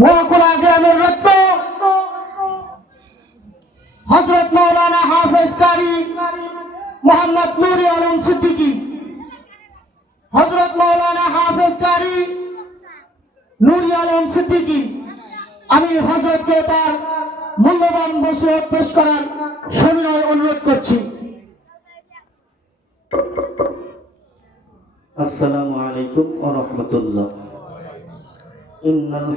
মহকুলা গ্রামের রত্ন হযরত মাওলানা হাফেজ কারি মোহাম্মদ নুরি আলম সিদ্দিকী, হযরত মাওলানা হাফেজ কারি নুরি আলম সিদ্দিকী, আমি হযরতকে তার মূল্যবান নসিহত পেশ করার সবিনয় অনুরোধ করছি। আসসালামু আলাইকুম ওয়া রাহমাতুল্লাহ। ইন্নাল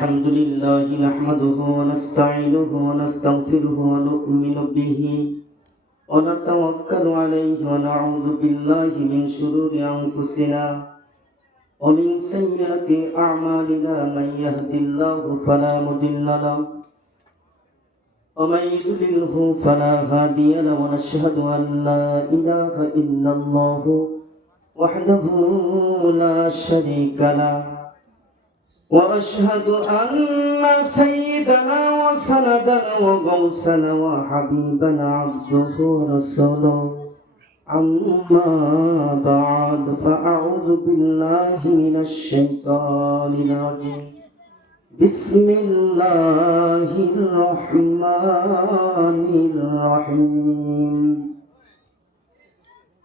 হামদুলিল্লাহি নাহমাদুহু ওয়া নাস্তাঈনুহু ওয়া নাস্তাগফিরুহু ওয়া নু'মিনু বিহি ওয়া নাতাওয়াক্কালু আলাইহি ওয়া না'উযু বিল্লাহি মিন শুরুরি আনফুসিনা ওয়া মিন সাইয়্যাতি আ'মালিনা মান ইয়াহদিল্লাহু ফালা মুদিল্লা লাহু ومن يضلله فلا هادي له ونشهد أن لا إله إلا الله وحده لا شريك له وأشهد أن سيدنا وسندنا وغوثنا وحبيبنا عبده ورسوله أما بعد فأعوذ بالله من الشيطان الرجيم بسم الله الرحمن الرحيم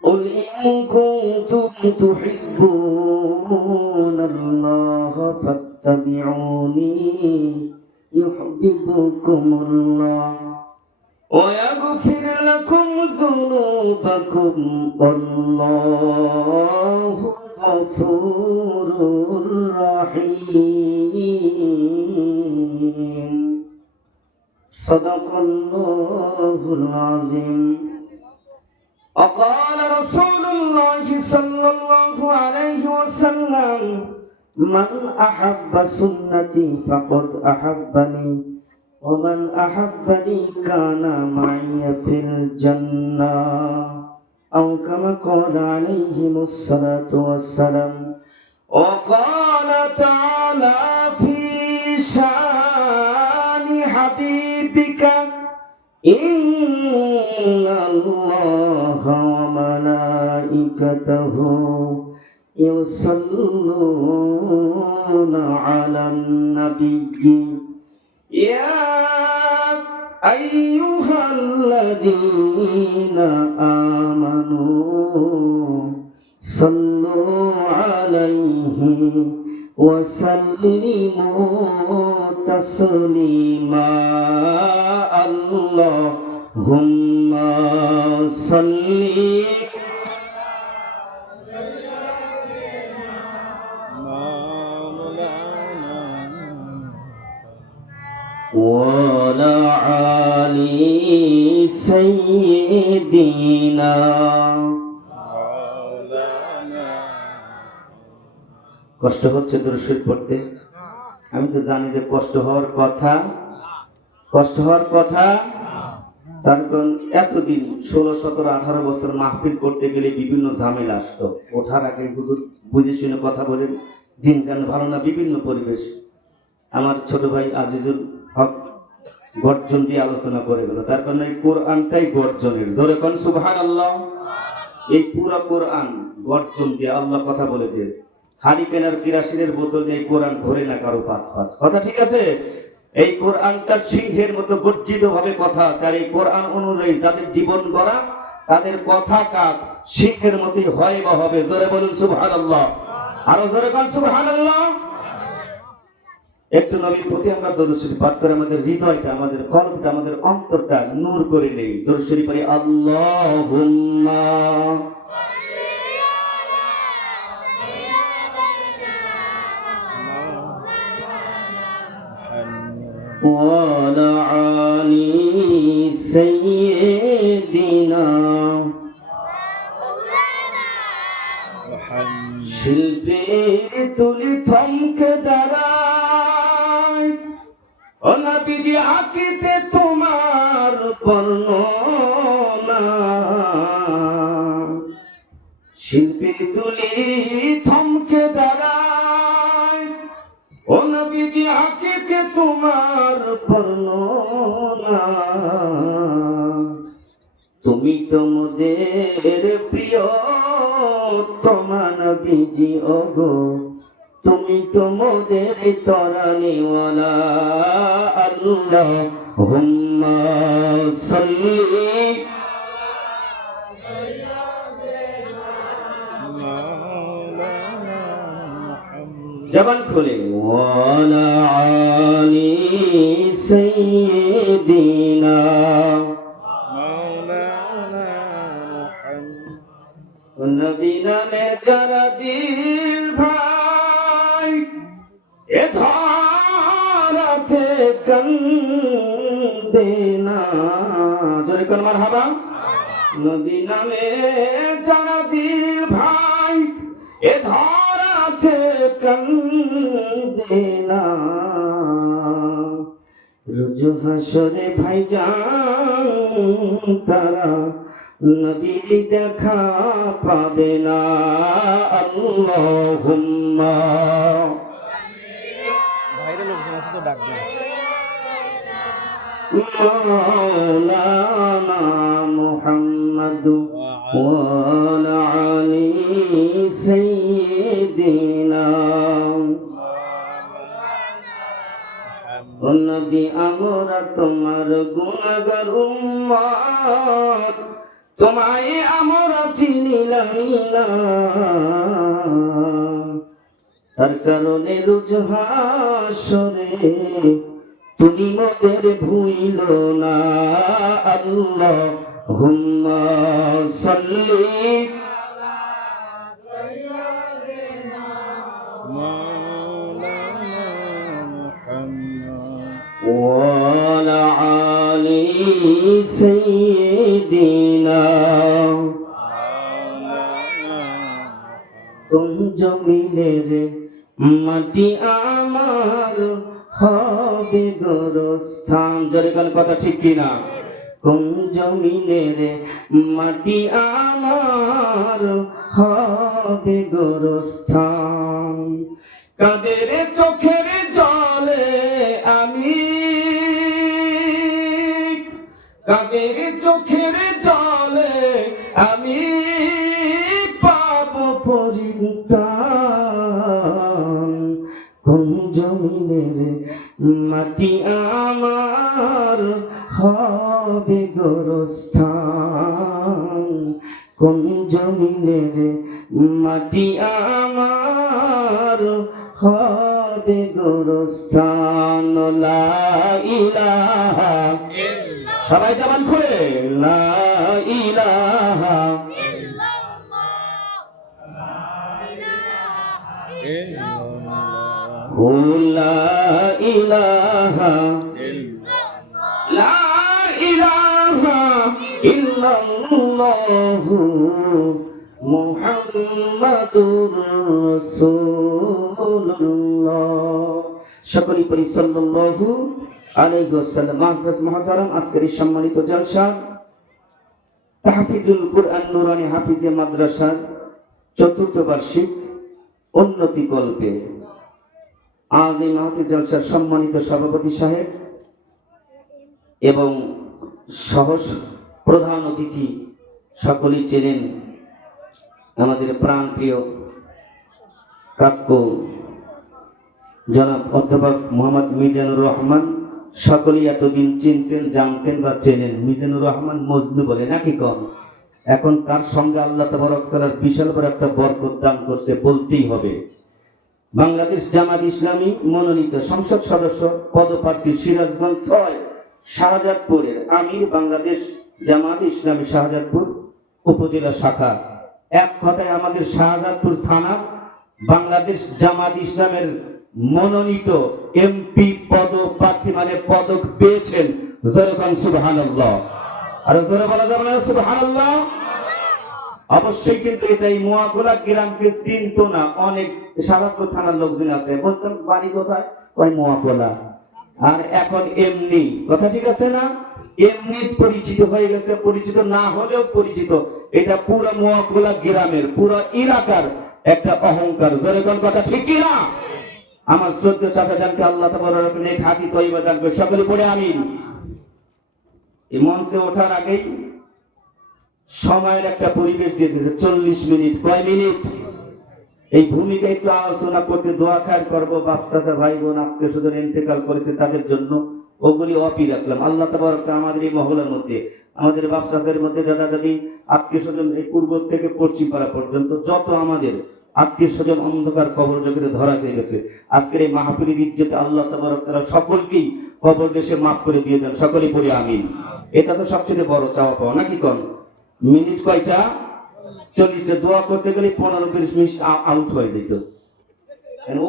قل إن كنتم تحبون الله فاتبعوني يحببكم الله ويغفر لكم ذنوبكم والله غفور رحيم صدق الله العظيم وقال رسول الله صلى الله عليه وسلم من أحب سنتي فقد أحبني ومن أحبني كان معي في الجنة أو كما قال عليهم الصلاة والسلام وقال تعالى في شان حبيبك إن الله وملائكته يصلون على النبي يا أيها الذين آمنوا صلوا عليه وسلموا تسليما اللهم صل وعلى آل سيدنا কষ্ট হচ্ছে দরুদ শরীফ পড়তে। আমি তো জানি যে কষ্ট হওয়ার কথা, তার কারণ এতদিন 16, 17, 18 বছর মাহফিল করতে গেলে বিভিন্ন ঝামেলা আসতো। ওঠার আগে বুঝে শুনে কথা বলেন, দিন কেন ভালো না, বিভিন্ন পরিবেশ। আমার ছোট ভাই আজিজুল হক গর্জন দিয়ে আলোচনা করে গেল, তার কারণে এই কোরআনটাই গর্জনের, জোরে কোন সুবহানাল্লাহ। এই পুরো কোরআন গর্জন দিয়ে আল্লাহ কথা বলেছে। হারিকেন আর কিরাসিনের বোতল দিয়ে কোরআন ধরে না কারো পাঁচ কথা, ঠিক আছে? এই কোরআনটা সিংহের মতো গর্জিত ভাবে কথা আছে। আর এই কোরআন অনুযায়ী যাদের জীবন গড়া, তাদের কথা কাজ সিংহের মতোই হয় বা হবে। জোরে বলুন সুবহানাল্লাহ, আরো জোরে বলুন সুবহানাল্লাহ। একটু নবীর প্রতি আমরা দরুদ শরীফ পাঠ করে আমাদের হৃদয়টা, আমাদের কলবটা, আমাদের অন্তরটা নূর করে নেই। দরুদ শরীফ পড়ি আল্লাহুম্মা وعلى آل سيدنا শিল্পীর তুলি থমকে দাঁড়ায় ও নবীজি আঁকিতে তোমার বর্ণনা। শিল্পীর তুলি থমকে দাঁড়ায় ও নবীজি আঁকিতে তোমার বর্ণনা। তুমি তো মোদের প্রিয় তোমার নবীজি ওগো, তুমি তো মোদের তরানিওয়ালা আল্লাহুম্মা সাল্লি জবান খুলে ওয়ালা আলি সাইয়্যিদিনা নবী নামে যারা দিল ভাই এ ধরাতে কান্দে না জোরে কোন মারহাবা নবী নামে যারা দিল ভাই এ ধরাতে কান্দে না রোজ হাসরে ভাইজান তারা নবীর দেখা পাবে না আল্লাহুম্মা বাইরে লোকজন আছে তো ডাকবে মাওলানা মুহাম্মদ ওয়া আলা আলি সাইয়্যিদিনা নবী আমরা তোমার গুনাহগার উম্মত তোমায় আমরা চিনিলাম না তার কারণে রোজ হাসরে তুমি মোদের ভুইল না আল্লাহুম্মা সাল্লি ওয়ালা আলি সাইয়্যিদিনা কোন জমিনের মাটি আমার হবে গোরস্থান জোরে কোন কথা ঠিক কিনা কোন জমিনের মাটি আমার হবে গোরস্থান কাদের চোখের জলে আমি কাদের চোখের জলে আমি পাবো পরিত্রাণ কোন জমিনের মাটি আমার হবে গোরস্থান কোন জমিনের মাটি আমার হবে গোরস্থান লা ইলাহা সবাই জবান খুলে লা ইলাহা লা ইলাহা লা ইলাহা ইল্লাল্লাহু মুহাম্মাদুর রাসূলুল্লাহ সকলেই পড়ি সাল্লাল্লাহু আলাইহি ওয়াসাল্লাম মুআজ্জাজ মুহতারাম আজকের এই সম্মানিত জলসা তাহফিজুল কুরআন নুরানি হাফিজিয়া মাদ্রাসার চতুর্থ বার্ষিক উন্নতি কল্পে আজ এই মাহফিল জলসার সম্মানিত সভাপতি সাহেব এবং সহ প্রধান অতিথি সকলেই চেনেন আমাদের প্রাণপ্রিয় কাক্য জনাব অধ্যাপক মোহাম্মদ মিজানুর রহমান সকলেই এতদিন চিনতেন জানতেন বা চেনেন মিজানুর রহমান মজনু বলে নাকি কম এখন তার সঙ্গে আল্লাহ তাবারক তাআলার বিশাল বড় একটা বরকত দান করছে বলতেই হবে বাংলাদেশ জামাত ইসলামী মনোনীত সংসদ সদস্য পদপ্রার্থী সিরাজগঞ্জ ৬ শাহজাদপুরের আমির বাংলাদেশ জামাত ইসলামী শাহজাদপুর উপজেলা শাখা এক কথায় আমাদের শাহজাদপুর থানা বাংলাদেশ জামাত ইসলামের মনোনীত এমপি পদপ্রার্থী মানে পদক পেয়েছেন জোরে সুবহানাল্লাহ আর জোরে বলা যাবে না সুবহানাল্লাহ অবশ্যই কিন্তু এটাই মোয়াগোলা গ্রামকে চিনতো না অনেক শাহজাদপুর থানার লোকজন আছে বলতাম বাড়ি কোথায় ওই মোয়াগোলা আর এখন এমনি কথা ঠিক আছে না এমনি পরিচিত হয়ে গেছে পরিচিত না হলেও পরিচিত এটা পুরো মোয়াগোলা গ্রামের পুরো এলাকার একটা অহংকার জোরে কোন কথা ঠিক কি না আমার শ্রদ্ধেয় চাচা জানকে আল্লাহ তাবারক নেক হাতি তয়্যিবা দান করে সকলে পড়ে আমিন এই মঞ্চে ওঠার আগেই সময়ের একটা পরিবেশ দিয়ে দিয়েছে 40 মিনিট কয় মিনিট এই ভূমিকা একটু আলোচনা করতে দোয়া খায়ের করবো। বাপ চাচা ভাই বোন আত্মীয় স্বজন ইন্তেকাল করেছে তাদের জন্য ওগুলি অপি রাখলাম। আল্লাহ তাবারক আমাদের এই মহল্লার মধ্যে, আমাদের বাপ চাচাদের মধ্যে, দাদা দাদি আত্মীয় স্বজন এই পূর্ব থেকে পশ্চিম পাড়া পর্যন্ত যত আমাদের আত্মীয় স্বজন অন্ধকার কবর জগতে ধরা হয়ে গেছে, আজকের এই মাহফিলের ইজ্জতে আল্লাহ তাবারক তাআলা সকলকেই কবর দেশে মাফ করে দিয়ে দেন। সকলেই পড়ি আমিন। এটা তো সবচেয়ে বড় চাওয়া পাওয়া, নাকি কোন? মিনিট কয়টা? 40টা। দোয়া করতে গেলে 15-20 মিনিট আউট হয়ে যেত।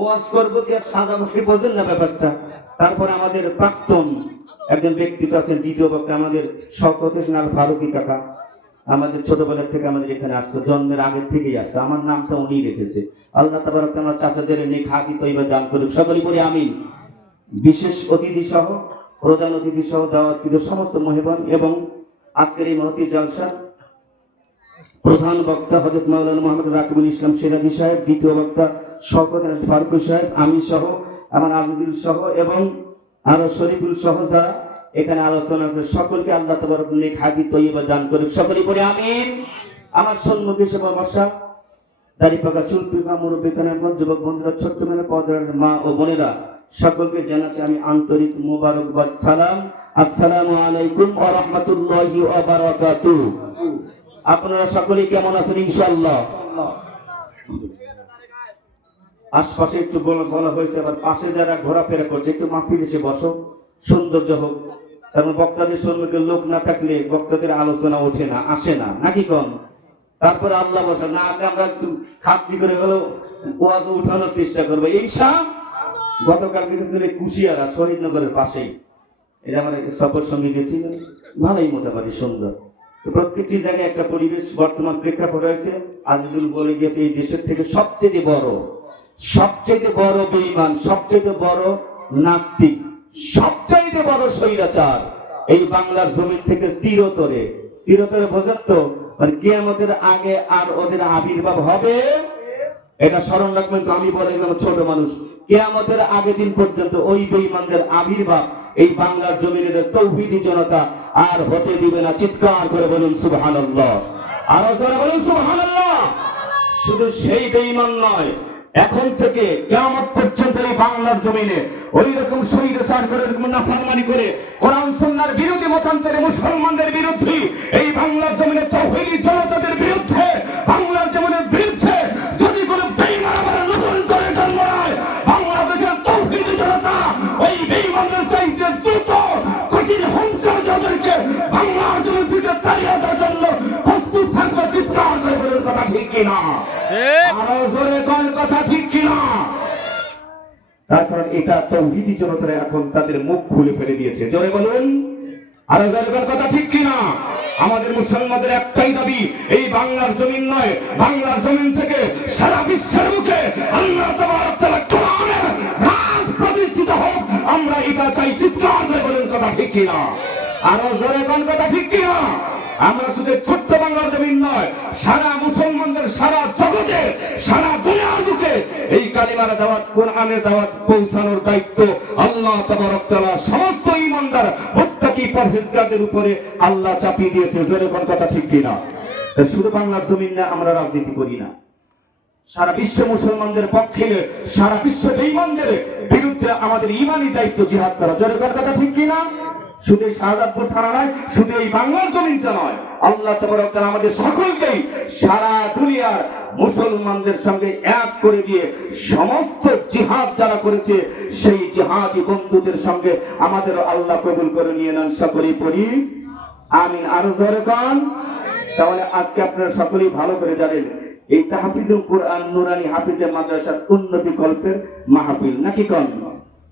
ওয়াজ করবো কি আর সাদা মুখে বোঝেন না ব্যাপারটা। তারপরে আমাদের প্রাক্তন একজন ব্যক্তিত্ব আছেন, দ্বিতীয় বক্তা আমাদের শওকত হোসেন আল ফারুকী কাকা। আমাদের ছোটবেলা থেকে আমাদের এখানে আসতো, জন্মের আগের থেকেই আসতো। আমার নামটা উনি রেখেছে। আল্লাহ তাবারক আমার চাচাদের নেক হাদিস তৈবা দান করুক। সকলেই বলি আমিন। বিশেষ অতিথি সহ, প্রধান অতিথি সহ, দাওয়াতকৃত সমস্ত মেহমান এবং আজকের এই মহতী জলসার প্রধান বক্তা হযরত মাওলানা মুহাম্মদ রাকিবুল ইসলাম সিরাজি সাহেব, দ্বিতীয় বক্তা শওকত আল ফারুকী সাহেব, আমি সহ, আমার আজিজুল সহ এবং আরো শরীফুল সহ যারা এখানে আলোচনা করে, সকলকে আল্লাহ তাবারক নেক হাদিস তৈবা দান করুক। সকলেই বলি আমিন। আমার সম্মুখে সে বর্ষা দাড়ি পাকা চুল পিকা মুরব্বী কানাগণ, যুবক বন্ধুরা, ছোট্ট মেয়েরা, পর্দার মা ও বোনেরা, সকলকে জানাচ্ছি আমি আন্তরিক মোবারকবাদ সালাম। আসসালামু আলাইকুম ওয়া রাহমাতুল্লাহি ওয়া বারাকাতুহু। আপনারা সকলেই কেমন আছেন? ইনশাআল্লাহ। আশপাশে একটু বলা হয়েছে, আবার পাশে যারা ঘোরাফেরা করছে একটু মাহফিল এসে বসো, সৌন্দর্য হোক। কারণ বক্তাদের সম্মুখে লোক না থাকলে বক্তাদের আলোচনা ওঠে না, আসে না, নাকি কম? তারপরে আল্লাহ বসা না আগে আমরা একটু খাপটি করে হলো ওয়াজ উঠানোর চেষ্টা করবো ইনশাআল্লাহ। গতকালকে গেছিল কুশিয়ারা শহীদনগরের পাশেই, এটা আমার সফর সঙ্গে গেছিলেন, ভালোই মোটামুটি সুন্দর। প্রত্যেকটি জায়গায় একটা পরিবেশ বর্তমান প্রেক্ষাপট রয়েছে। আজিজুল বলে গেছে এই দেশের থেকে সবচেয়ে বড় বেঈমান, সবচেয়ে বড় নাস্তিক, সবচেয়ে বড় স্বৈরাচার এই বাংলার জমিন থেকে চিরতরে বোঝেন তো, মানে কিয়ামতের আগে আর ওদের আবির্ভাব হবে, এটা স্মরণ রাখবেন। তো আমি বলে গেলাম ছোট মানুষ, কিয়ামতের আগে দিন পর্যন্ত ওই বেঈমানদের আবির্ভাব এই বাংলার জমিনের তৌহিদি জনতা আর হতে দিবে না। চিৎকার করে বলুন সুবহানাল্লাহ। আরো জোরে বলুন সুবহানাল্লাহ। শুধু সেই বেঈমান নয়, এখন থেকে কিয়ামত পর্যন্ত এই বাংলার জমিনে ওই রকম স্বৈরাচার করে, নাফরমানি করে, কোরআন সুন্নাহর বিরোধী মতান্তরে মুসলমানদের বিরুদ্ধে, এই বাংলার জমিনে তৌহিদি জনতাদের বিরুদ্ধে, বাংলার জমিনের বিরুদ্ধে যদি কোনো বেঈমান আবার নতুন করে জন্ম নেয়, বাংলাদেশের তৌহিদি জনতা ওই বেঈমানদের চাইতে দ্রুত কঠিন হুঙ্কার যাদেরকে বাংলার জমিন থেকে তাড়িয়ে দেওয়ার জন্য প্রস্তুত থাকবে। চিৎকার করে বলুন কথা ঠিক কিনা? আরো জোরে কোন কথা ঠিক কিনা? তার কারণ এটা তৌহিদি জনতারা এখন তাদের মুখ খুলে ফেলে দিয়েছে। জোরে বলুন আরো জোরে কোন কথা ঠিক কিনা? আমাদের মুসলমানদের একটাই দাবি, এই বাংলার জমিন নয়, বাংলার জমিন থেকে সারা বিশ্বের মুখে আল্লাহ তাবারক তাআলা কোরআনের রাজ প্রতিষ্ঠিত হোক, আমরা এটা চাই। চিৎকার করে বলুন কথা ঠিক কিনা? আরো জোরে কোন কথা ঠিক কিনা? আমরা শুধু ছোট্ট বাংলার জমিন নয়, সারা মুসলমানদের সারা জগতে, সারা দুনিয়ার বুকে এই কালিমার দাওয়াত, কোরআনের দাওয়াত পৌঁছানোর দায়িত্ব আল্লাহ তাবারক তাআলা সমস্ত ঈমানদার মুত্তাকি পরহেজগারদের উপরে আল্লাহ চাপিয়ে দিয়েছে। জোরে কোন কথা ঠিক কিনা? শুধু বাংলার জমিন না, আমরা রাজনীতি করি না, সারা বিশ্ব মুসলমানদের পক্ষে, সারা বিশ্ব বেঈমানদের বিরুদ্ধে আমাদের ঈমানি দায়িত্ব জিহাদ করা। জোরে কোন কথা ঠিক কিনা? শুধু শাহজাদপুর থানা নয়, শুধু এই বাংলার জমিনটা নয়, আল্লাহ তাবারক তাআলা আমাদের সকলকেই সারা দুনিয়ার মুসলমানদের সঙ্গে এক করে দিয়ে সমস্ত জিহাদ যারা করেছে সেই জিহাদি বন্ধুদের সঙ্গে আমাদের আল্লাহ কবুল করে নিয়ে নেন। সকলেই পড়ি আমিন। আরো জোরে কোন? তাহলে আজকে আপনারা সকলেই ভালো করে জানেন এই তাহফিজুল কুরআন নুরানি হাফিজে মাদ্রাসার উন্নতি কল্পের মাহফিল, নাকি কোন?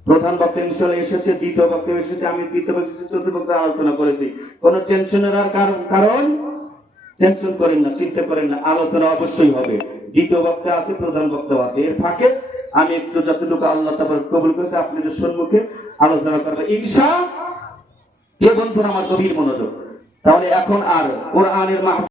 প্রধান বক্তা ইনশাআল্লাহ এসেছে, দ্বিতীয় বক্তা এসেছে, আমি তৃতীয় বক্তা, চতুর্থ বক্তা আলোচনা করেছি। কোন টেনশনের আর কারণ টেনশন করেন না, চিন্তা করেন না, আলোচনা অবশ্যই হবে। দ্বিতীয় বক্তা আছে, প্রধান বক্তা আছে, এর ফাঁকে আমি একটু যতটুকু আল্লাহ তাআলা কবুল করেছে আপনাদের সম্মুখে আলোচনা করবো ইনশাআল্লাহ। এ বন্ধুরা আমার গভীর মনোযোগ। তাহলে এখন আর কোরআনের মাহফিল